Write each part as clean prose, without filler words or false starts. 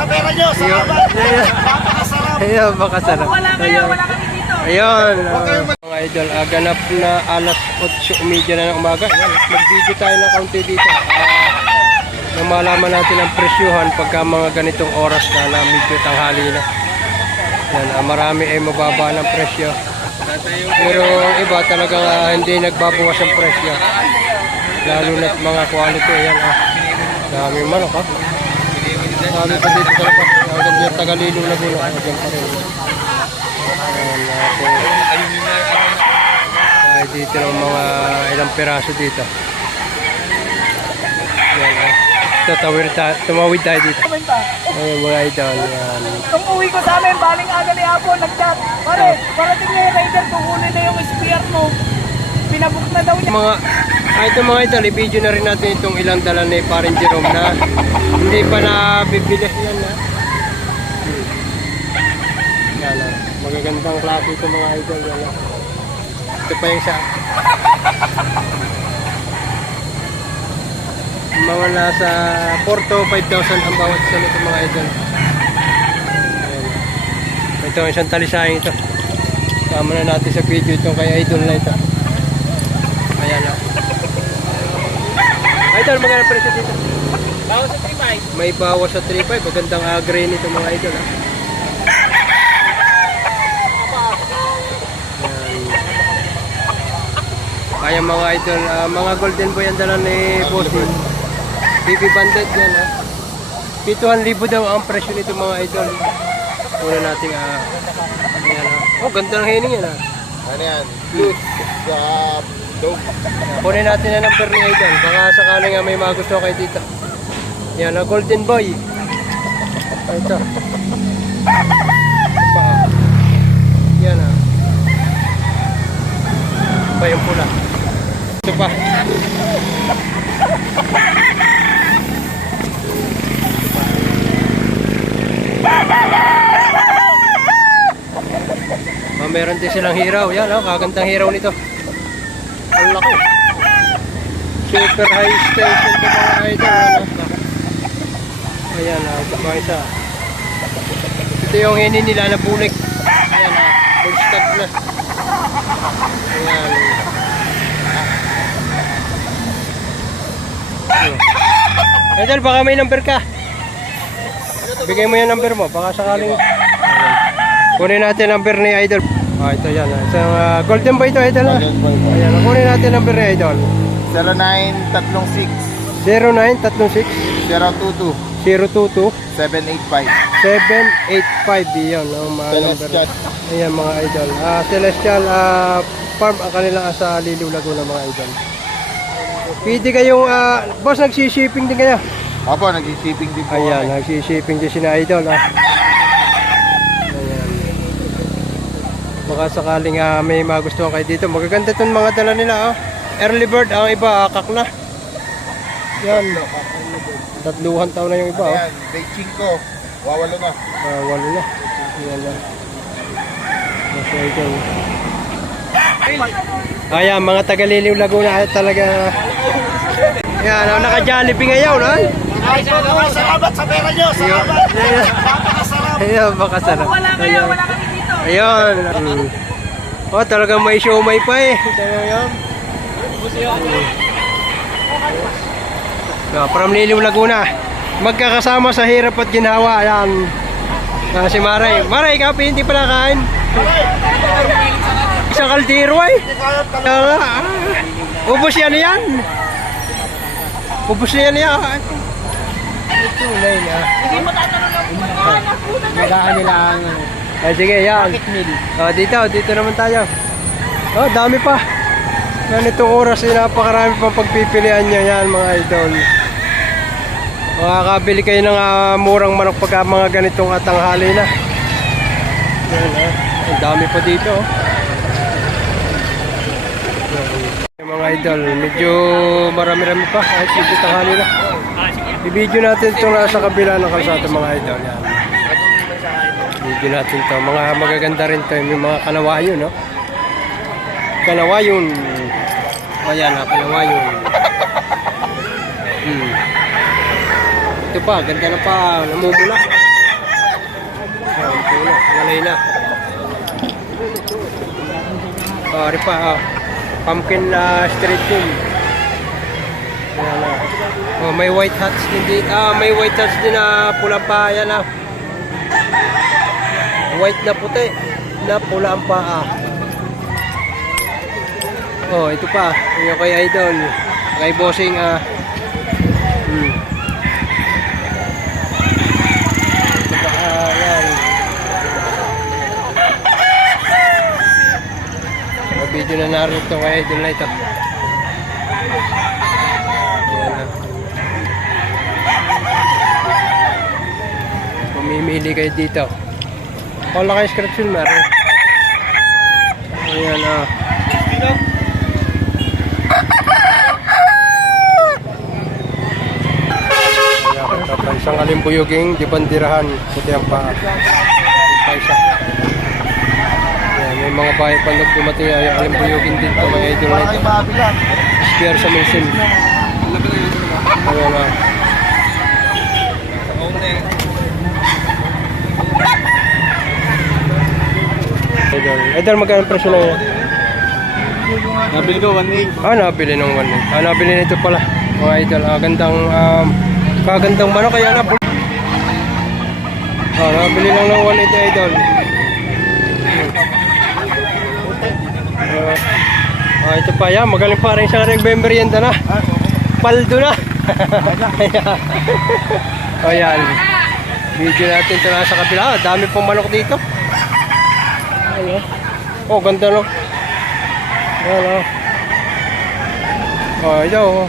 sa pera nyo. Salamat. Napakasarap. Ayun, makasarap. Wala kayo, wala kami dito. Ayun, mga idol, ganap na alas 8:30 na ng umaga. Yan, mag-video tayo ng kaunti dito. Nang malaman natin ang presyuhan pagka mga ganitong oras na medyo tanghali na. Yan, marami ay mababa ng presyo. Pero ang iba talagang hindi nagbabawas ang presyo. Lalo na't mga quality. Yan, daming manok ha. Dami pa dito talaga. Hanggang dyan Tagalilo Laguna. Hanggang pa rin. Tayo dito ng mga ilang piraso dito. Yan tumawid tayo dito. Ayun mga idol. Yan. Nung uwi ko sa amin, baling aga ni Apo, nag-chat. Pare, parating na yung rider, kukunin na yung spear mo. Pinabook na daw niya. Ito mga idol, i-video na rin natin itong ilang dala ni Parin Jerome na hindi pa nabibili. Yan na. Yan na. Magagandang klase ito mga idol. Yan na. Ito pa yung sa mga nasa 4 to 5,000 ang bawat isa nito mga idol. Ayan. Ito isang talisayang ito. Sama na natin sa video itong kay idol na ito. Ayan na. Idol, magandang presyo dito. Bawas sa 3.5. May bawas sa 3.5. Magandang agre nito mga idol ha. Ayan mga idol, mga golden boy ang dala ni Bossing. BB banded yan ha. 7,000 daw ang presyo nito mga idol. Una natin ayan ha. Oh, ganda ng hining yan ha. Ano yan? Blue. Sa dog. Kunin natin na number ni idol. Baka sakaling may magusto kayo dito. Yan ha, golden boy. Ito. Pa. Yan ha. Pa yung pula. Ito pa. Meron din silang hiraw. Yan, kagandang hiraw nito. Ang laki. Super high station ito mga idol. Ayan, ito pa isa. Ito yung hinin nila na bulik. Ayan, full stock na. Ayan. Idol, baka may number ka. Bigay mo yung number mo. Baka sakaling... Kunin natin ang number ni idol. Ito yan. Isang golden boy ito, idol. Ayan, kunin natin ang number ni idol. 0936 0936 022 022 785. 785 yun. Mga number. Ayan mga idol. Celestial Farm ang kanilang sa Liliw Laguna mga idol. Pwede kayong, boss, nagsishipping din kayo? Apo, nag-shipping din po. Ayan, nagsishipping din si na idol. Baka sakaling may magustuhan kayo dito. Magaganda itong mga dala nila. Early bird, ang iba akak na. Yan. 3 taon na yung iba. Ayan, day 5. Wawalo na. Walo na. Yan lang. Ayan, mga taga-Liliw Laguna talaga. Yan, naka-Jollibee ngayon. Salamat sa pera nyo. Salamat. Napakasarap. Ayun, makasarap. Wala kayo, wala kami dito. Ayun. Oh, talagang may siomay pa eh. Ayun. From Liliw Laguna. Magkakasama sa hirap at ginhawa. Ayan. Si Maray. Maray, kape, hindi pala kain. Isang kaldero ay. Ubus yan yan. Ubus yan yan. Ito na yun. Hindi mo tatanong ng puta. Nagaan nila ang sige, yan. Dito naman tayo. Dami pa. Yan itong oras ay napakarami pang pagpipilian nyo yan mga idol. Makakabili kayo ng murang manok pagka mga ganitong atanghali na. Yan ang dami pa dito. Yan, mga idol, medyo marami-rami pa kahit dito tanghali na. I-video natin itong nasa kabila ng kalsada mga idol. Yan. Video natin to. Mga magaganda rin to. Yung mga kanawayon, no? Kanawayon. Ayan, kanawayon. Ito pa, ganda na pa. Namumula. kulay na. Ari pa, pumpkin street food. Ayan, oh, may white hats din may white hats din na pula pa, yan white na puti na pula ang paa. Oh, ito pa, yung kay Idol, kay Bossing yan. Video na narito kay Idol na ito. Pumimili kayo dito. Kung laki inscription meron. Ayan isang alimbuyuging di bandirahan puti ang paa. Isa. Ayan, may mga bahay pa nagdumating ay alimbuyugin dito mga idol na ito. Spear sa Mason. Ayan Idol, magkano presyo na yun? Nabili ko 1.8. Nabili ng 1.8. Nabili nito pala. Mga idol, kagandang manok kaya na. Nabili lang ng 1.8 na idol. Ito pa yan, magaling pa rin siya rin merienda na. Paldo na. Ayan. Video natin ito nasa kabila. Dami pong manok dito. Oh, ganda no. Ayan ito.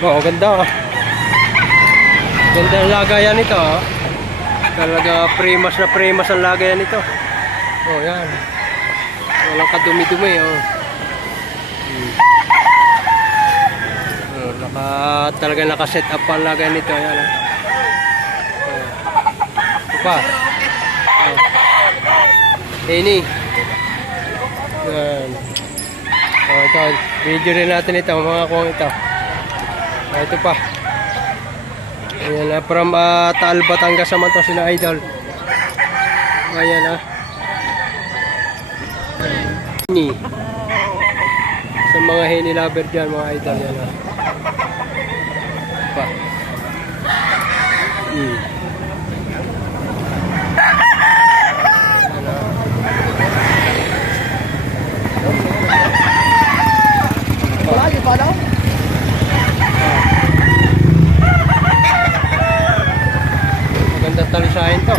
Oh, ganda. Ganda ang lagayan nito. Talaga primas na primas ang lagayan nito. Oh, yan. Walang kadumi-dumi. Talaga naka-set up ang lagayan nito. Yan. Ito pa. Ini. Yan. Ito, video rin natin ito, mga kuwang ito. Ito pa. Ayan from Taal, Batangas naman ito sina Idol. Ayan Ini. Sa mga heni lover dyan, mga Idol. Yan pa. Magandang talisahin to.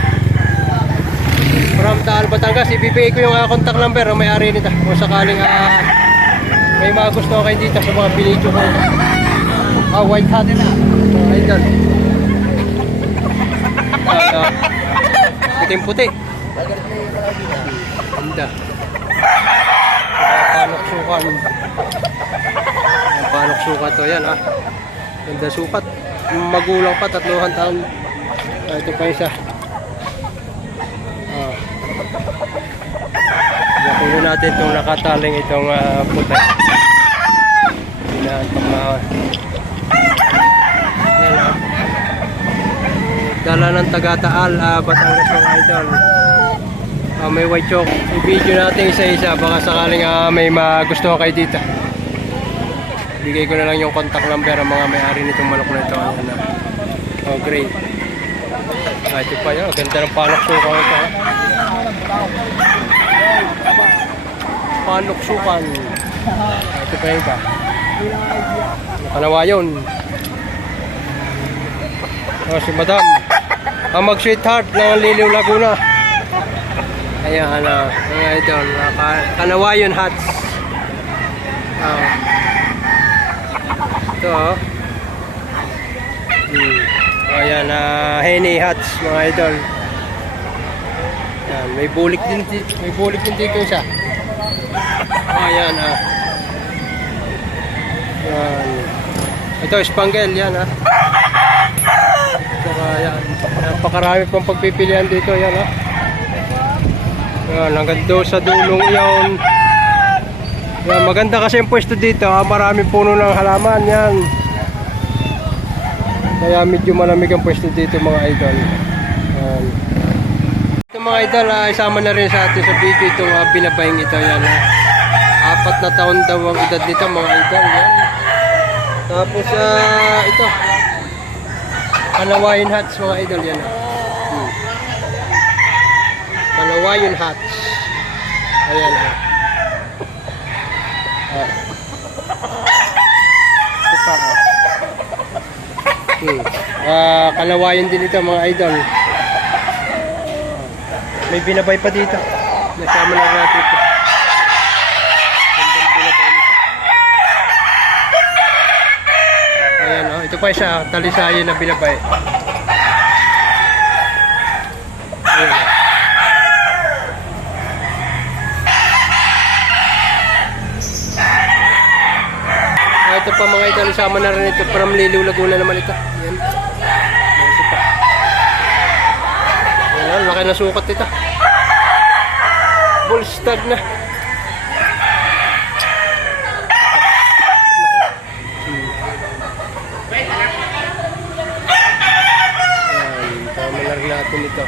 From Taal, Batangas, ibibigay ko yung contact number ng may-ari nito kung sakaling may mga gusto kayo dito sa mga pinidyo ko. White hat na. Idol. Puting-puti. Ganda. Panok-sukan. Panok-sukan to yan Ganda sukat. Magulang pa, 3 taon. Ito pa isa. Yakunin natin itong nakataling itong puti. Pinaantok na. Yan Dala ng taga-Taal, Batangas ng Idol. May white chalk. I-video natin isa-isa. Baka sakaling may magustuhan kayo dito. Bigay ko na lang yung contact number ng mga may-ari nitong manok na ito. Great. Ito pa yun. Ganda ng panok-sukan ito. Panok-sukan. Ito pa yun ba? Kanawa yun. Si Madam. Ang mag-sweetheart ng Liliw, Laguna. Ayan, mga idol. Kanawayon hats. Ito, ayan, Henny hats, mga idol. Ayan, may bulik din dito isa. Ayan, Ayan. Ito, spangle, yan, Saka, ayan. Napakarami pang pagpipilian dito, yan, Ayan, hanggang doon sa dulong iyon. Yan, maganda kasi yung pwesto dito, maraming puno ng halaman, yan. Kaya medyo malamig ang pwesto dito, mga idol. Yan. Mga idol, isama na rin sa atin sa video itong binabayang ito. Yan, 4 na taon daw ang edad nito mga idol. Yan. Tapos ito, Kanawayan Hats mga idol. Yan. Kanawayan Hats. Ayan. Ito pa. Kanawayan din ito mga idol. May binabay pa dito. Nasama na natin ito. Gandang binabay nito. Ayan o. Ito pa isa. Talisayan na binabay. Ayan o. Ito pa mga idol. Isama na rin ito. From Liliw, Laguna naman ito. Ayan. Ito pa. Ayan, laki na sukat ito. Bull stud na. Ayan, tama na rin natin ito.